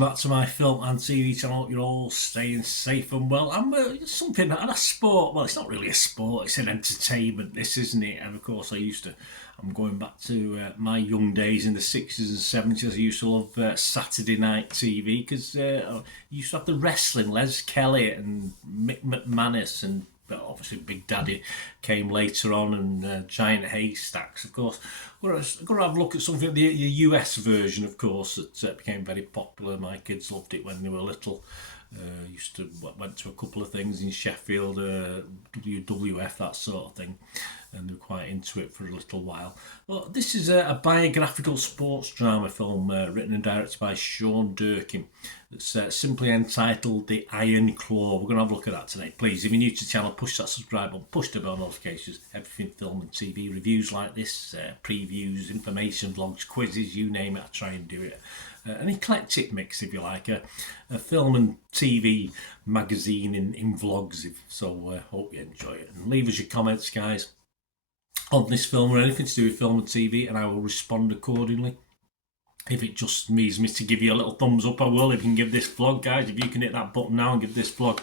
welcome back to my film and TV channel. You're all staying safe and well. I'm something and a sport. Well, it's not really a sport. It's an entertainment. This, isn't it? And of course, I'm going back to my young days in the 60s and 70s. I used to love Saturday night TV because I used to have the wrestling. Les Kelly and Mick McManus and. But obviously Big Daddy came later on, and Giant Haystacks, of course. We're going to have a look at something, the US version, of course, that became very popular. My kids loved it when they were little. Went to a couple of things in Sheffield, WWF, that sort of thing, and they were quite into it for a little while. Well, this is a biographical sports drama film written and directed by Sean Durkin. It's simply entitled The Iron Claw. We're going to have a look at that today. Please, if you're new to the channel, push that subscribe button, push the bell notifications. Everything film and TV reviews like this, previews, information vlogs, quizzes, you name it, I try and do it. An eclectic mix, if you like, a film and TV magazine in vlogs. So hope you enjoy it. And leave us your comments, guys, on this film or anything to do with film and TV, and I will respond accordingly. If it just needs me to give you a little thumbs up, I will. If you can give this vlog, guys, if you can hit that button now and give this vlog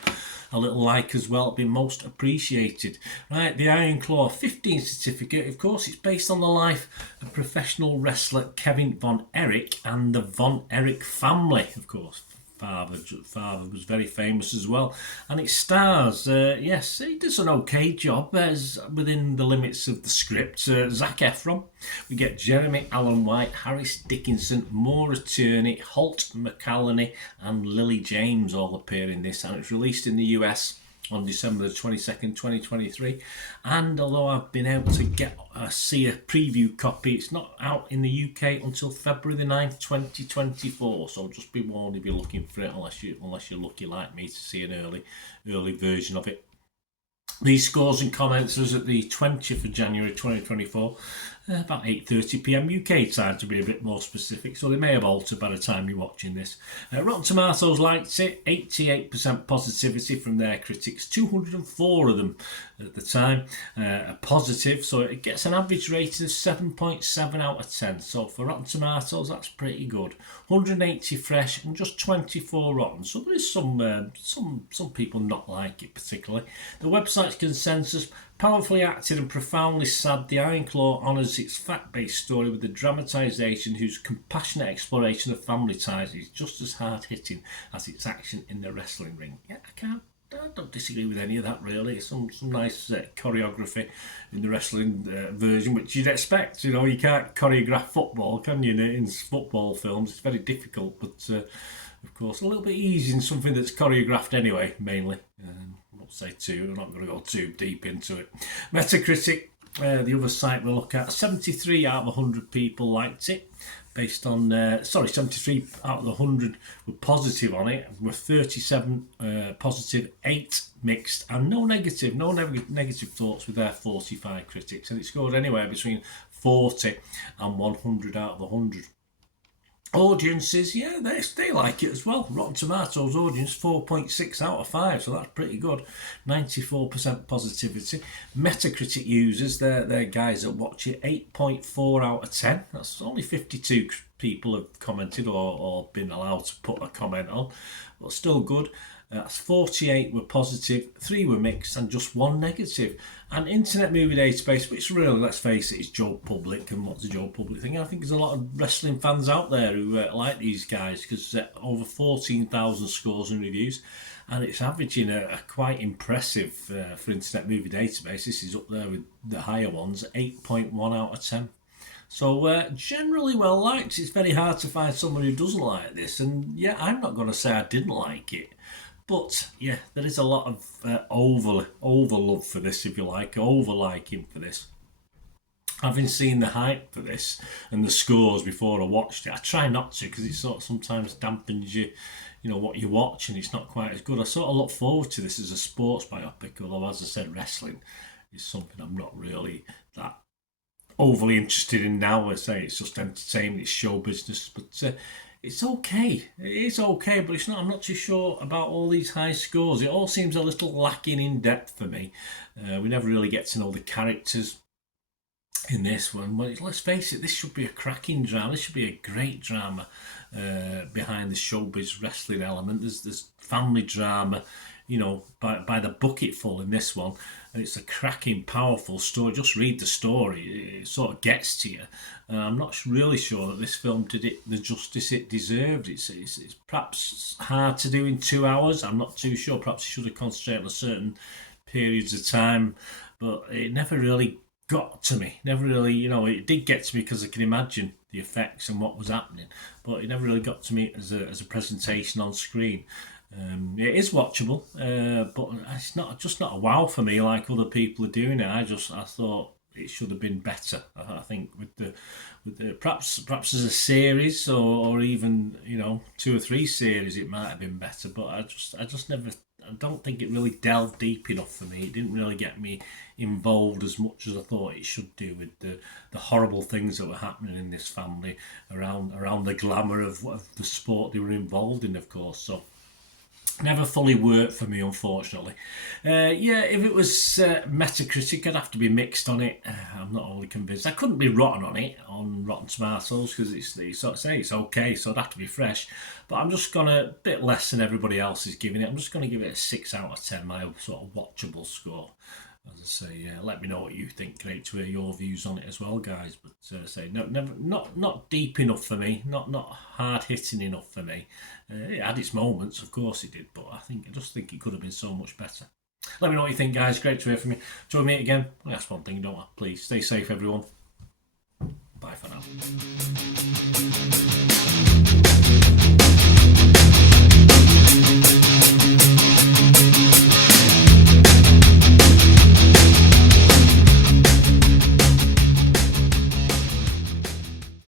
a little like as well, it'd be most appreciated. Right, the Iron Claw 15 certificate. Of course, it's based on the life of professional wrestler Kevin Von Erich and the Von Erich family, of course. Father was very famous as well, and it stars, yes, he does an okay job as within the limits of the script. Zac Efron, we get Jeremy Allen White, Harris Dickinson, Maura Tierney, Holt McCallany and Lily James all appear in this, and it's released in the US on December the 22nd, 2023. And although I've been able to see a preview copy, it's not out in the UK until February the 9th, 2024. So just be warned if you're looking for it, unless you're lucky like me to see an early version of it. These scores and comments is at the 20th of January 2024, about 8:30 p.m. UK time to be a bit more specific, so they may have altered by the time you're watching this. Rotten Tomatoes liked it, 88% positivity from their critics, 204 of them at the time are positive, so it gets an average rating of 7.7 out of 10. So for Rotten Tomatoes, that's pretty good. 180 fresh and just 24 rotten. So there is some people not like it particularly. The website's consensus: powerfully acted and profoundly sad, The Iron Claw honours its fact-based story with a dramatisation whose compassionate exploration of family ties is just as hard-hitting as its action in the wrestling ring. Yeah, I don't disagree with any of that, really. Some nice choreography in the wrestling version, which you'd expect. You know, you can't choreograph football, can you? In football films, it's very difficult, but of course, a little bit easy in something that's choreographed anyway, mainly. I won't say too, I'm not going to go too deep into it. Metacritic, the other site we'll look at, 73 out of 100 people liked it. Based on, 73 out of the 100 were positive on it, were 37 positive, 8 mixed, and no negative thoughts with their 45 critics. And it scored anywhere between 40 and 100 out of 100. Audiences, yeah, they like it as well. Rotten Tomatoes audience 4.6 out of 5, so that's pretty good. 94% positivity. Metacritic users, they're guys that watch it, 8.4 out of 10. That's only 52 people have commented or been allowed to put a comment on, but still good. 48 were positive, 3 were mixed, and just 1 negative. And Internet Movie Database, which really, let's face it, is Joe Public. And what's the Joe Public thing? I think there's a lot of wrestling fans out there who like these guys, because over 14,000 scores and reviews, and it's averaging a quite impressive for Internet Movie Database. This is up there with the higher ones, 8.1 out of 10. So generally well liked. It's very hard to find someone who doesn't like this, and yeah, I'm not going to say I didn't like it. But yeah, there is a lot of over love for this, if you like, over liking for this. Having seen the hype for this and the scores before I watched it, I try not to, because it sort of sometimes dampens you know what you watch, and it's not quite as good. I sort of look forward to this as a sports biopic, although as I said, wrestling is something I'm not really that overly interested in now. I say it's just entertainment, it's show business, but it's okay. It is okay, but it's not. I'm not too sure about all these high scores. It all seems a little lacking in depth for me. We never really get to know the characters in this one. But let's face it, this should be a cracking drama. This should be a great drama. behind the showbiz wrestling element. There's family drama, you know, by the bucketful in this one, and it's a cracking, powerful story. Just read the story; it sort of gets to you. I'm not really sure that this film did it the justice it deserved. It's perhaps hard to do in 2 hours. I'm not too sure. Perhaps you should have concentrated on certain periods of time, but it never really got to me. Never really, you know, it did get to me because I can imagine the effects and what was happening, but it never really got to me as a presentation on screen. It is watchable, but it's not a wow for me like other people are doing it. I thought it should have been better. I think with the perhaps as a series or even, you know, 2 or 3 series it might have been better. But I just never. I don't think it really delved deep enough for me. It didn't really get me involved as much as I thought it should do with the horrible things that were happening in this family around the glamour of the sport they were involved in, of course. So never fully worked for me, unfortunately. Yeah, if it was Metacritic, I'd have to be mixed on it. I'm not overly convinced. I couldn't be rotten on it on Rotten Tomatoes because it's sort of say it's okay, so it'd have to be fresh. But I'm just gonna a bit less than everybody else is giving it. I'm just gonna give it a 6 out of 10, my sort of watchable score. As I say, let me know what you think. Great to hear your views on it as well, guys. But say no, never, not deep enough for me. Not hard hitting enough for me. It had its moments, of course it did, but I just think it could have been so much better. Let me know what you think, guys. Great to hear from you. Join me again. That's one thing, don't I? Please stay safe, everyone. Bye for now.